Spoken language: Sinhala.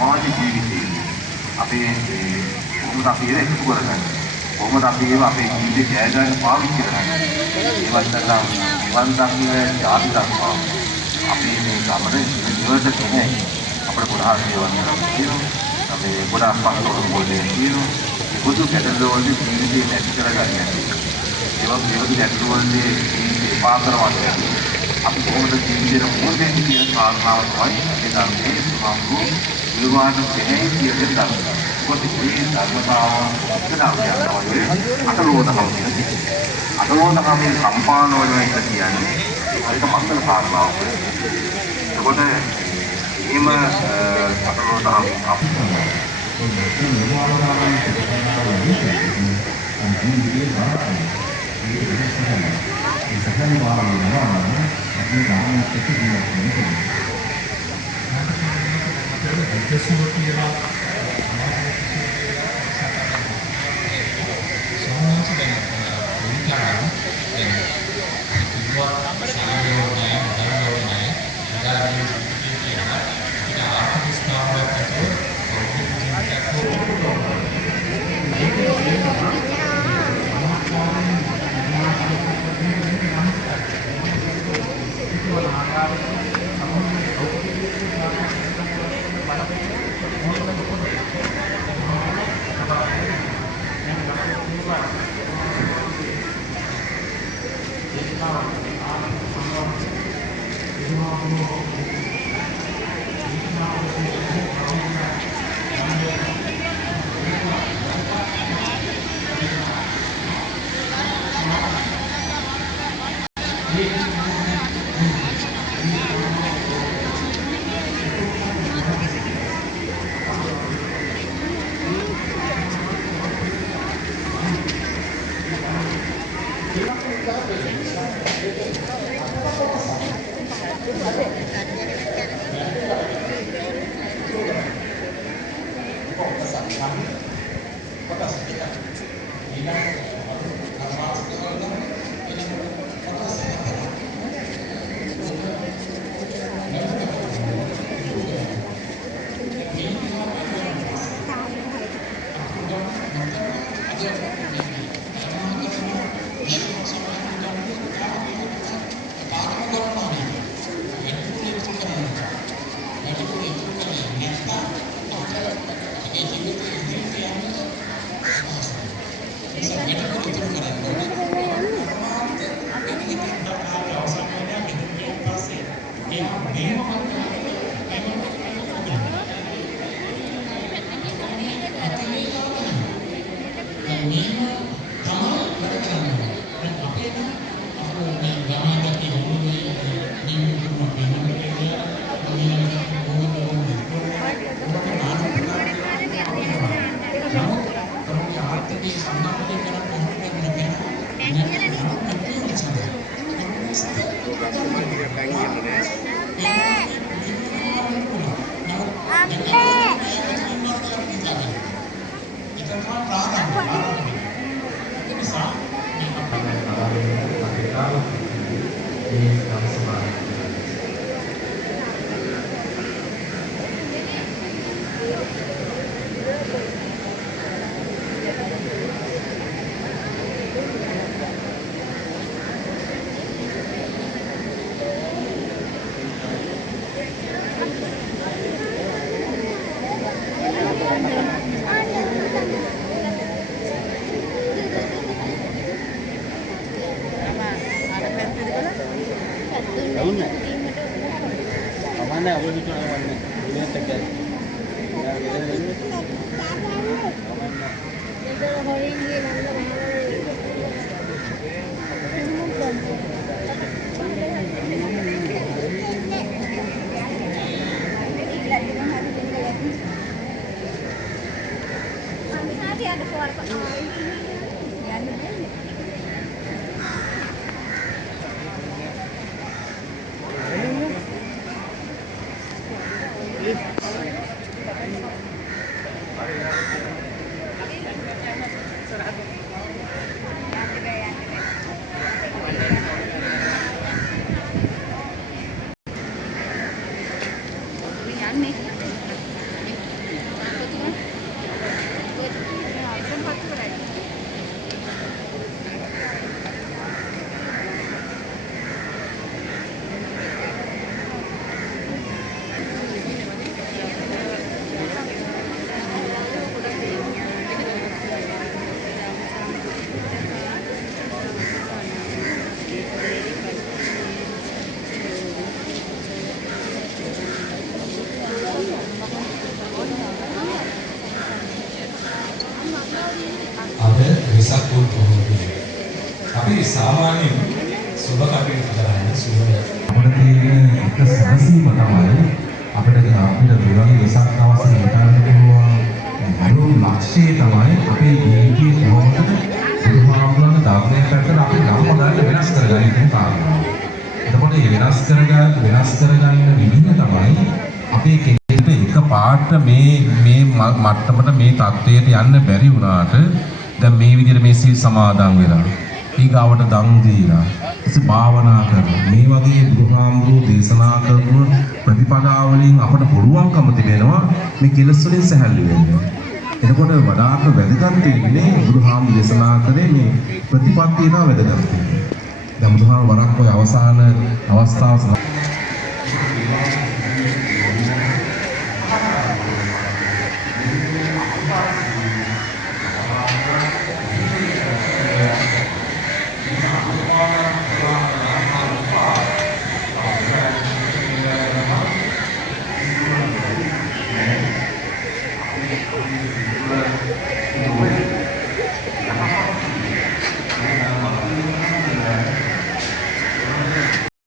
සමාජ ජීවිතයේ අපේ කොහොමද අපි ඒක එකතු කරගන්නේ? කොහොමද අපි ඒව අපේ ජීවිතේ ජය ගන්න පාවිච්චි කරන්නේ? ඒවත් නැත්නම් නිවන් දකින්න ජාති දක්වා අපි මේ ගමනේ නිවර්ත කෙනේ අපේ ගොඩාක් දේවල් කරනවා. අපි ගොඩාක් පස්තෝරු පොලේ තියෙනවා. ඒ බුදු කැටලෝල්ගේ ජීවිතේ නැති කරගන්නේ. ඒවා මේවගේ ගැටලුවන්ගේ ජීවිතේ එපා කරවන්නේ. අපි කොහොමද ජීවිතේ මොකද කියන කාරණාව තමයි මේ ධර්මයේ සම්පූර්ණ නිර්වාණ කෙනේ කියන ධර්ම. මොකද මේ ධර්මතාව ඉස්සරහට යනවා අතලෝදකම කියන්නේ. අතලෝදකමේ සම්පාන වල එක කියන්නේ හරියට මංගල කාරණාවක්. එතකොට එහෙම අතලෝදකම වෙසක් පොල් පොහොය. අපි සාමාන්‍යයෙන් සුබ කටයුතු කරන්නේ සුබ අපිට තියෙන එක සැලසීම තමයි අපිට දෙවන වෙසක් දවසේ හිතන්න පුළුවන් අනුන් ලක්ෂ්‍යය තමයි අපේ ජීවිතයේ කොහොමද බුදුහාමුදුරන්ගේ ධර්මයේ පැත්තට අපි ධර්ම ගන්න වෙනස් කරගන්න කියන කාරණාව. එතකොට මේ වෙනස් කරගන්න විදිහ තමයි අපේ කෙනෙක්ට එක පාට මේ මට්ටමට මේ தത്വයට යන්න බැරි වුණාට දැන් මේ විදිහට මේ සීල් සමාදන් වෙලා ඊගාවට දන් දීලා ඉතින් භාවනා කරනවා මේ වගේ බුදුහාමුදුරුවෝ දේශනා කරන ප්‍රතිපදාවලින් අපට පුළුවන්කම තිබෙනවා මේ කෙලෙස් වලින් සැහැල්ලු වෙන්න. එතකොට වඩාත් වැදගත් වෙන්නේ බුදුහාමුදුරුවෝ දේශනා කරේ මේ ප්‍රතිපත්තියට වැදගත් වෙන්නේ. දැන් බුදුහාමුදුරුවෝ වරක් ඔය අවසාන අවස්ථාව